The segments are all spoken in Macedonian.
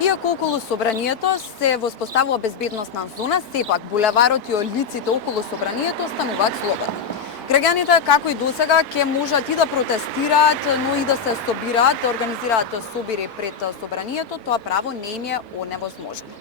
Иако околу собранието се воспоставува безбедносна зона, сепак булеварот и улиците околу собранието остануваат слободни. Граѓаните, како и досега, ќе можат и да протестираат, но и да се собираат, да организираат собири пред собранието, тоа право не им е оневозможно.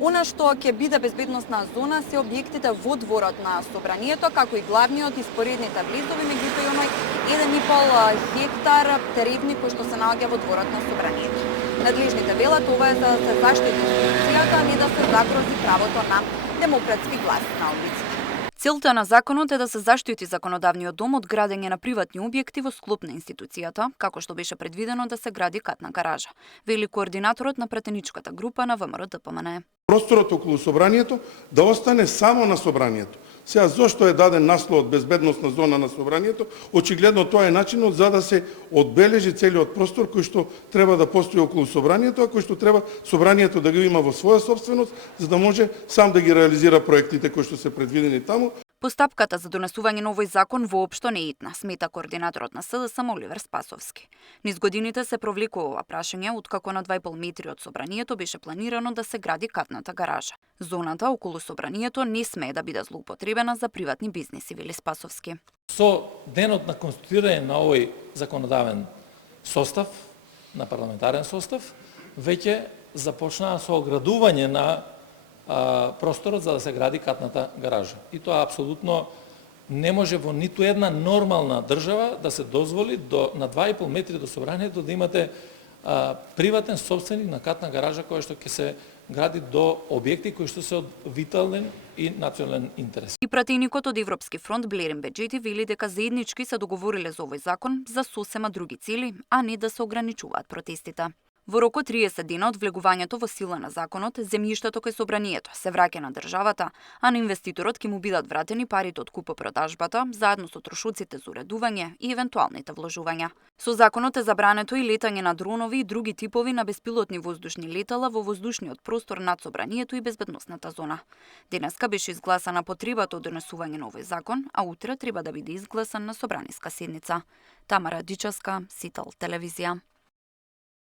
Она што ќе биде безбедносна зона се објектите во дворот на собранието, како и главниот и споредните влезови, меѓутоа и оној 1,5 хектар теревни кој што се наоѓа во дворот на собранието. Надлежните велат ова е за да се заштити институцијата, а не да се загрози правото на демократски глас на улиците. Целта на законот е да се заштити законодавниот дом од градење на приватни објекти во склоп на институцијата, како што беше предвидено да се гради катна гаража, вели координаторот на пратеничката група на ВМРО-ДПМНЕ. Просторот околу собранието да остане само на собранието. Сега, зошто е даден насловот безбедносна зона на собранието? Очигледно тоа е начинот за да се одбележи целиот простор кој што треба да постои околу собранието, а кој што треба собранието да го има во своја собственост, за да може сам да ги реализира проектите кои што се предвидени таму. Постапката за донесување на овој закон воопшто не е итна, смета координаторот на СДСМ Оливер Спасовски. Низ годините се провлекува ова прашање, откако на 2,5 метри од собранието беше планирано да се гради катната гаража. Зоната околу собранието не смее да биде злоупотребена за приватни бизниси, вели Спасовски. Со денот на конституирање на овој законодавен состав, на парламентарен состав, веќе започнаа со оградување на просторот за да се гради катната гаража. И тоа апсолутно не може во ниту една нормална држава да се дозволи на 2,5 метри до собранието да имате приватен собственик на катна гаража која што ќе се гради до објекти кои што се од витален и национален интерес. И пратеникот од Европски фронт Блерин Беџети вели дека заеднички се договориле за овој закон за сосема други цели, а не да се ограничуваат протестите. Во рок од 30 дена од влегувањето во сила на законот, земјиштето кај собранието се враќа на државата, а на инвеститорот ќе му бидат вратени парите од купопродажбата, заедно со трошоците за уредување и евентуалните вложувања. Со законот е забрането и летање на дронови и други типови на беспилотни воздушни летала во воздушниот простор над собранието и безбедносната зона. Денеска беше изгласана потребата од донесување на овој закон, а утре треба да биде изгласан на собраниска седница. Тамара Дичевска, Сител телевизија.